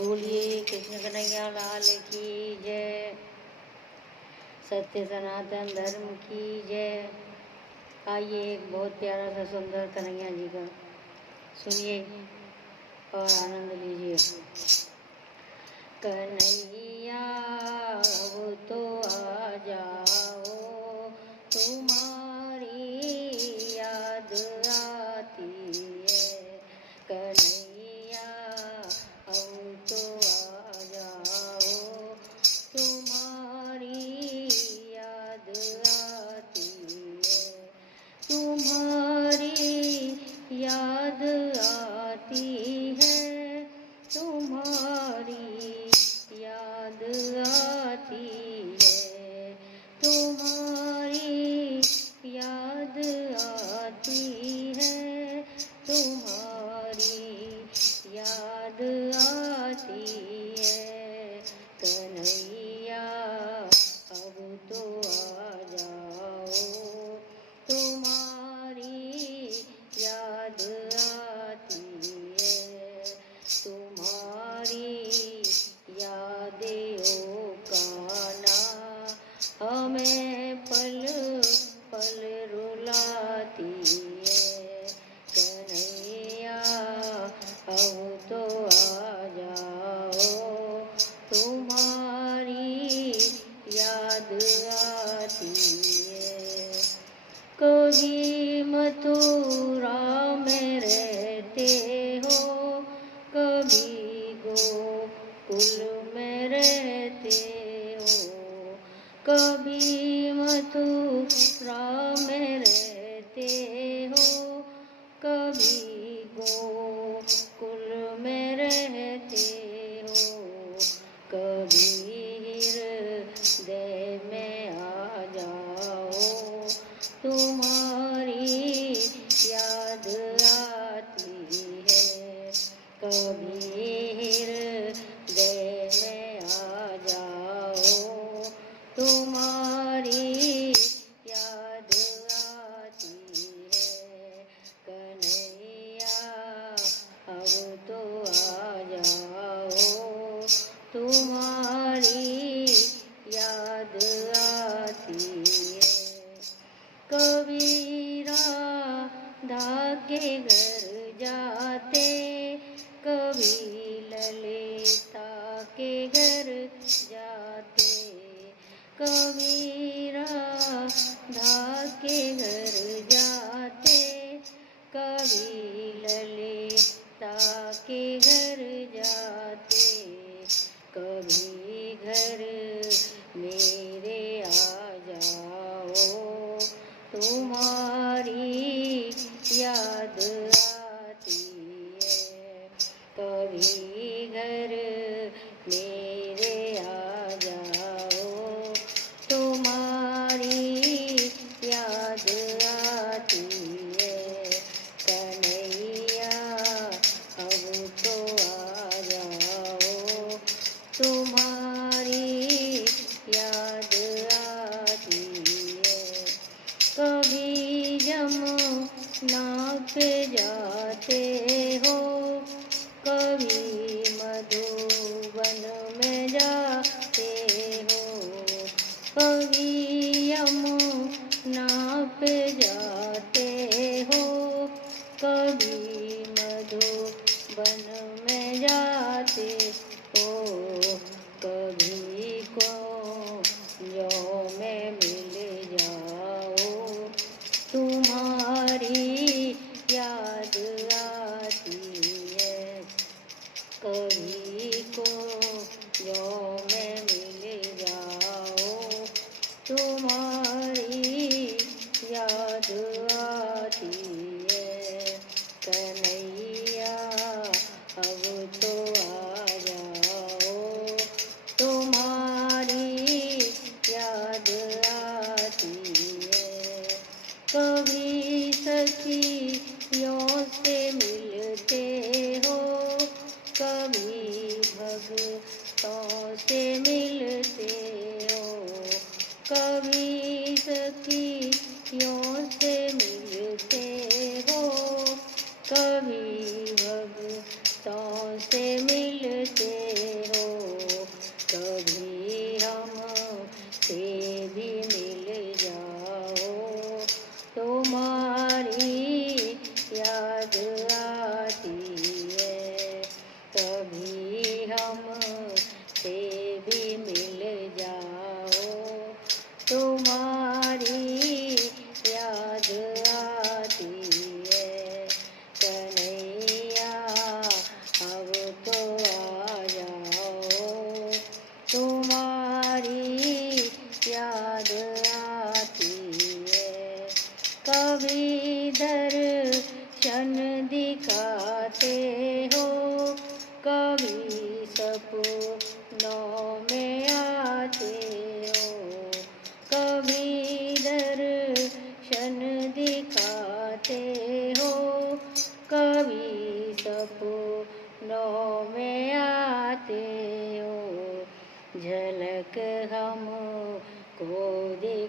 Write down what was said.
बोलिए कृष्ण कन्हैया लाल की जय। सत्य सनातन धर्म की जय। आइए एक बहुत प्यारा सा सुंदर कन्हैया जी का सुनिए और आनंद लीजिए। कन्हैया वो तो आ जाओ, तुम्हारी याद आती है। कन्हैया अब तो आ जाओ, तुम्हारी याद आती है। तुम्हारी याद आती है, तुम्हारी याद आती है। तुम्हारी याद आती है, तुम्हारी याद आती है। कन्हैया अब तो आ जाओ, तुम्हारी याद आती है। तुम्हारी यादें काना हमें पल पल रुलाती है। कन्हैया अब तो आ जाओ, तुम्हारी याद आती है। कभी मथुरा में रहते हो, कभी गोकुल में रहते हो। कभी मथुरा में रहते हो, कभी गोकुल में रहते हो। कभी हृदय में आ जाओ, तुम्हारी याद आती है। कभी हृदय में आ जाओ, तुम्हारी याद आती है। कन्हैया अब तो आ जाओ, तुम्हारी याद आती है। कबीरा राधा के घर जाते, कभी ललिता के घर जाते। कबीरा राधा के घर जाते, कभी ललिता के घर जाते। कभी घर मेरे आ जाओ, तुम्हारी याद आती है। कभी घर मेरे आ जाओ, तुम्हारी याद आती है। कन्हैया अब तो आ जाओ, तुम्हारी याद आती है। कभी जमुना पे जाते हो, कभी मधुबन में जाते हो। कभी यमुना पे जाते हो, कभी मधुबन में जाते हो। कभी कुंजों में मिल जाओ, तुम्हारी याद आती है। कभी कुंजों में मिल जाओ, तुम्हारी याद आती है। कन्हैया अब तो आ जाओ, तुम्हारी याद आती है। कभी सखियों से मिलते हो, कभी भक्तों से मिलते हो। कभी सखियों से मिलते हो, कभी भक्तों से मिलते झलक हम को दे